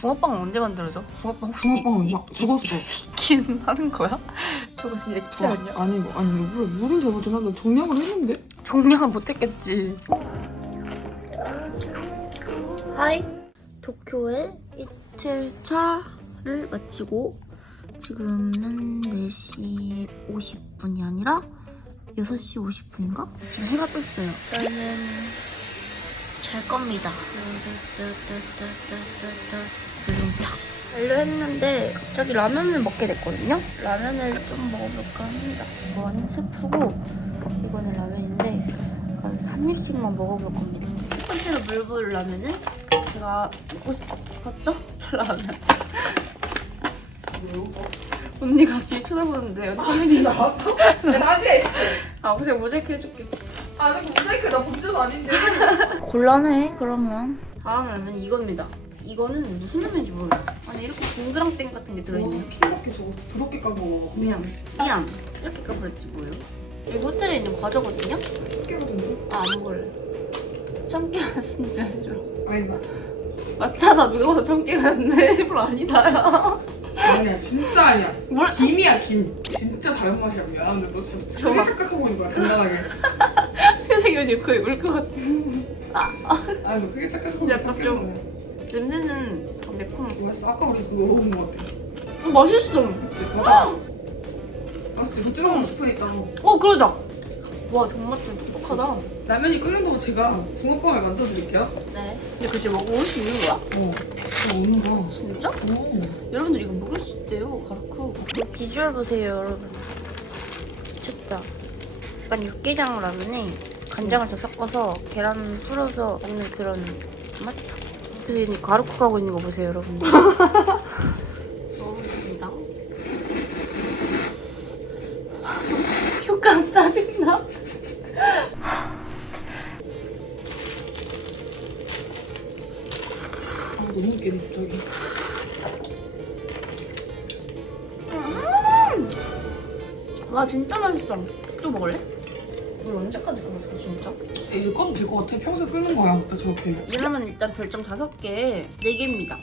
붕어빵은 언제 만들어져? 붕어빵 혹시 붕어빵은 이- 막 죽었어. 있긴 하는 거야? 저거 진짜 액체 아니야? 아니 이거 아니 이거 물을 물은 잘못해 나도 정량을 했는데. 종량을 못했겠지. 하이 도쿄에 이틀 차를 마치고 지금은 4시 50분이 아니라 6시 50분인가? 지금 해가 떴어요 저희는 잘 겁니다 자려 했는데 갑자기 라면을 먹게 됐거든요 라면을 좀 먹어볼까 합니다 이거는 스프고 이거는 라면인데 한 입씩만 먹어볼 겁니다 첫 번째로 물불 라면은 제가 먹고 싶었죠? 라면. 언니가 뒤에 쳐다보는데 언니 나왔어? 다시 해. 아 혹시 모자이크 해줄게. 아 이거 모자이크 나 문제도 아닌데. 곤란해 그러면 다음 라면 이겁니다. 이거는 무슨 라면인지 모르겠어. 아니 이렇게 동그랑땡 같은 게 들어있네. 피밖에 저거 더럽게 까먹어. 미안. 미안. 이렇게 까버렸지 뭐예요? 여기 호텔에 있는 과자거든요? 깨거든요. 아, 안 먹을래. 참깨가 진짜 싫어. 아니 나 맞잖아. 누가 봐도 참깨가 내 입으로 아니다, 야. 아니야 진짜 아니야. 뭘 김이야 김. 진짜 다른 맛이야 미안한데 너 진짜. 크게 착각하고 있는 거야 간단하게. 표정이 언니 거의 울것 같아. 아니 너 크게 착각하고 야, 있는 좀- 좀. 냄새는 매콤. 맛있어. 아까 우리 그거 먹은 거 같아. 어, 맛있어. 그치? 맞아. 맛있지? 그 찍어먹은 스프에 있다. 어, 그러다. 와, 정말 좀 똑똑하다. 라면이 끓는 거 제가 붕어빵을 만들어 드릴게요. 네. 근데 그치 먹을 수 있는 거야? 어. 어 오는 거. 진짜? 오. 여러분들 이거 먹을 수 있대요, 가르크. 비주얼 보세요 여러분 미쳤다 약간 육개장 라면에 간장을 더 섞어서 계란 풀어서 먹는 그런 맛? 그래서 이 가루국 가고 있는 거 보세요 여러분 웃기네 갑자기. 와, 진짜 맛있어. 또 먹을래? 이거 언제까지 끓였어, 진짜? 이거 꺼도 될 것 같아. 평소에 끓는 거야. 나 저렇게. 이 라면 일단 별점 5개, 4개입니다.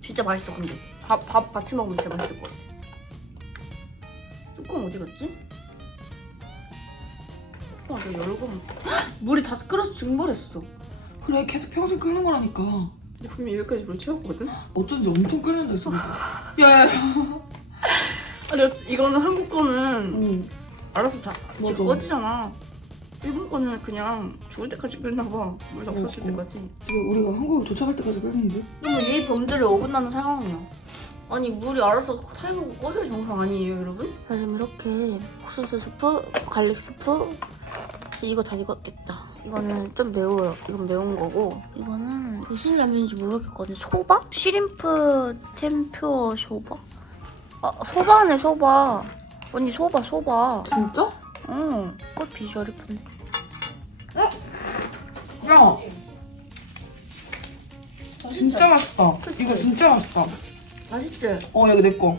진짜 맛있어, 근데. 밥, 밥 같이 먹으면 진짜 맛있을 것 같아. 뚜껑 어디 갔지? 뚜껑 내가 열고! 물이 다 끓어서 증발했어. 그래 계속 평소에 끓는 거라니까. 근데 분명히 여기까지 물 채웠거든? 어쩐지 엄청 끓는다 했어. 야 야 야. 아니, 이거는 한국 거는 응. 알아서 다 같이 맞아. 꺼지잖아. 일본 거는 그냥 죽을 때까지 끓나 봐. 물다 어, 끓었을 어. 때까지. 지금 우리가 한국에 도착할 때까지 끓는데? 너무 예의 범죄를 어긋나는 상황이야. 아니 물이 알아서 타이머가 꺼져야 정상 아니에요, 여러분? 자 지금 이렇게 옥수수 스프, 갈릭 스프 이제 이거 다 익었겠다 이거는 좀 매워요 이건 매운 거고 이거는 무슨 라면인지 모르겠거든요 소바? 시림프 템퓨어 소바? 아 소바네 소바 언니 소바 소바 진짜? 응, 꽃 비주얼 이쁜데. 야. 진짜 맛있다. 그치? 이거 진짜 맛있다. 맛있지? 어 여기 내 거.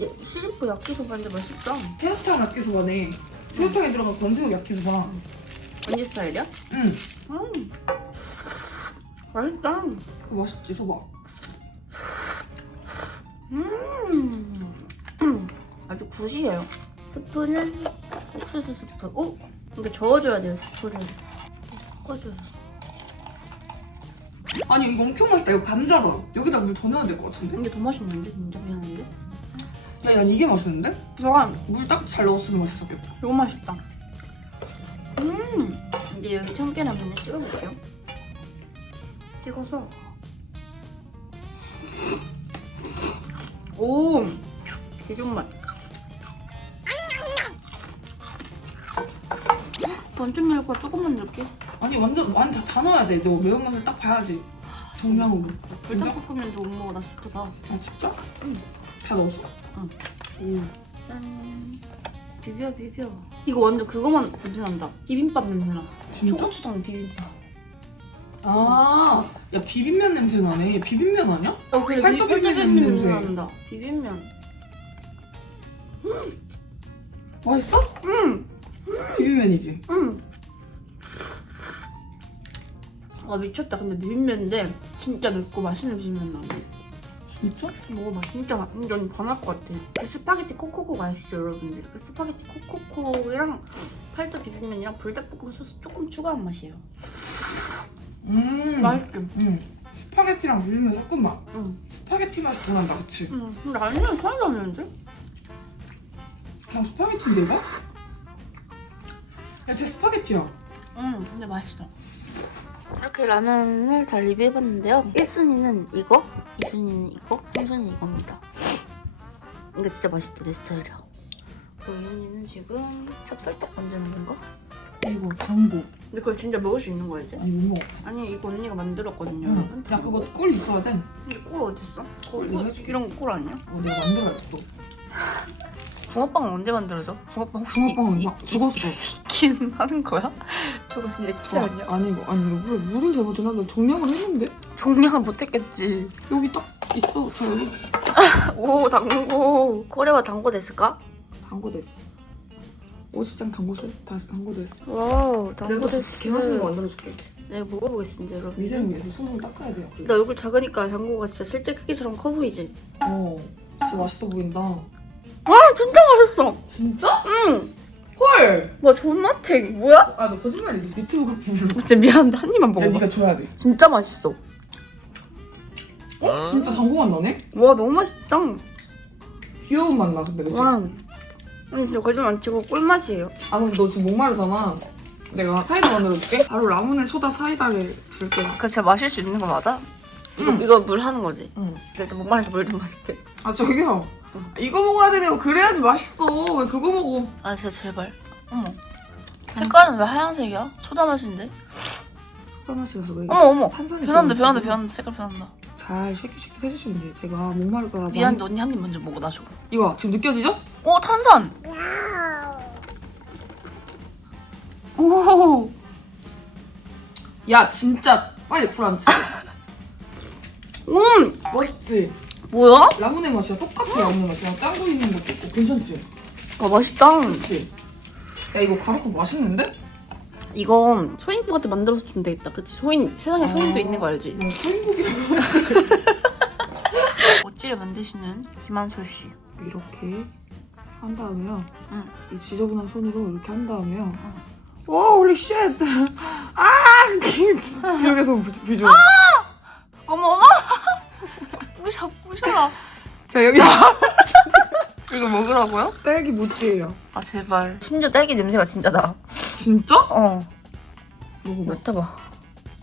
예, 시림프 야끼소바인데 맛있다. 새우탕 야끼소바네. 새우탕에 들어간 건새우 야끼소바. 언니 스타일이야? 응. 음. 맛있다. 그 맛있지 소바. 음. 아주 굿이에요. 스프는 옥수수 스프. 오! 이게 저어줘야 돼요, 스프를. 섞어줘요. 아니 이거 엄청 맛있다. 이거 감자다. 여기다 물 더 넣어야 될 것 같은데? 이게 더 맛있는데? 진짜 미안한데? 야, 야 이게 맛있는데? 약간 물 딱 잘 넣었으면 맛있었겠다. 이거 맛있다. 음. 이제 여기 참깨라면을 찍어볼게요. 찍어서. 오. 개좀 맛. 완전 매울 거야. 조금만 넣을게. 아니 완전 완 다, 다 넣어야 돼. 너 매운맛을 딱 봐야지. 정량으로. 진짜? 불닭 볶음면도 못 먹어. 나 스프다. 아 진짜? 응. 다 넣었어? 응. 오. 짠. 비벼 비벼. 이거 완전 그거만 냄새 난다. 비빔밥 냄새 나. 진짜? 초고추장 비빔밥. 아, 야 비빔면 냄새 나네. 비빔면 아니야? 어 그래 비빔면 비빔면 냄새 냄새. 난다. 비빔면. 맛있어? 음. 비빔면이지. 음. 와 미쳤다. 근데 비빔면인데 진짜 맵고 맛있는 비빔면 나네. 진짜? 먹어봐 진짜 맛- 완전 반할 것 같아 그 스파게티 코코코 아시죠 여러분들 그 스파게티 코코코랑 팔도 비빔면이랑 불닭볶음 소스 조금 추가한 맛이에요 음. 맛있죠? 음. 스파게티랑 비빔면 섞은 맛. 응. 스파게티 맛이 더 난다, 그치? 응 근데 아니면 하나도 안 되는데? 그냥 스파게티인데 이거? 야, 진짜 스파게티야. 응 근데 맛있어 이렇게 라면을 다 리뷰해봤는데요. 1순위는 이거, 2순위는 이거, 3순위는 이겁니다. 이거 진짜 맛있다, 내 스타일이야. 그리고 2순위는 지금 찹쌀떡 만드는 건가? 이거 당고. 근데 그걸 진짜 먹을 수 있는 거야 이제? 아니 못 먹어. 아니 이거 언니가 만들었거든요 응. 여러분 야 그거 꿀 있어야 돼. 근데 꿀 어딨어? 꿀 꿀, 해줄게. 이런 거 꿀 아니야? 어 내가 만들어야겠다. 또. 붕어빵은 언제 만들어져? 붕어빵 혹시 붕어빵은 막 죽었어. 있긴 하는 거야? 저거 진짜 액체 아니야? 아니 이거 아니 이거 물은 물은 잘못해 나도 정량을 했는데 종량을 못했겠지. 여기 딱 있어. 저 여기 오, 당고. 코레와 당고 됐을까? 당고 됐어. 오시장 당고서 다 당고 됐어. 와우, 당고 됐어. 만들어줄게. 네 먹어보겠습니다 여러분 위생 위해서 손으로 닦아야 돼요. 나 얼굴 작으니까 당구가 진짜 실제 크기처럼 커 보이지? 어 진짜 맛있어 보인다. 아 진짜 맛있어 진짜? 응! 헐. 와 존맛탱 뭐야? 아 너 거짓말이지. 유튜브 카페로. 진짜 미안한데 한 입만 야 먹어봐 네가 줘야 돼. 진짜 맛있어 어? 진짜 당고 맛 나네? 와 너무 맛있다 귀여운 맛 나 근데 그치? 와 아니 진짜 거짓말 안 치고 꿀맛이에요 아 그럼 너 지금 목마르잖아. 내가 사이다 만들어줄게. 바로 라문에 소다 사이다를 줄게. 그 진짜 마실 수 있는 거 맞아? 이거, 응. 이거 물 하는 거지? 응. 일단 못 마셔서 물좀 마실게. 아 저기요. 이거 먹어야 되네요. 그래야지 맛있어. 왜 그거 먹어? 아 진짜 제발. 어머. 색깔은 왜 하얀색이야? 소다 맛인데? 맛이 나서 그래. 어머 어머. 탄산이 변한다 변한다 변한다 색깔 변한다. 잘 쉐킷쉐킷 해주시면 돼요. 제가 목마를까 봐. 미안한데 언니 한 입 먼저 먹어 나 줘. 이거 지금 느껴지죠? 오 탄산. 오. 야 진짜 빨리 쿨안치. 음! 맛있지? 뭐야? 라문의 맛이야. 똑같아 라문의 맛이야. 짱구 있는 것도 있고 괜찮지? 아 맛있다 그렇지? 야 이거 가루국 맛있는데? 이거 소인님한테 만들어서 주면 되겠다 그치? 소인 세상에 소인도 아. 있는 거 알지? 야 소인국이라고 멋지게 만드시는 김한솔 씨. 이렇게 한 다음에요. 응. 이 지저분한 손으로 이렇게 한 다음에요. 와 홀리 쉣! 아! 지옥에서 비주얼. 어머 어머. 부셔 부셔라. 자 여기 이거 먹으라고요? 딸기 모찌예요. 아 제발. 심지어 딸기 냄새가 진짜 나. 진짜? 어. 먹어봐. 맡아봐.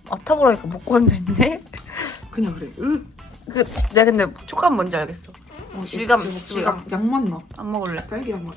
맡아보라니까 먹고 앉아있네? 그냥 그래. 으. 그, 내가 근데 촉감 뭔지 알겠어. 어, 질감, 먹지. 질감. 양- 양맛 나. 안 먹을래. 딸기 양 맛.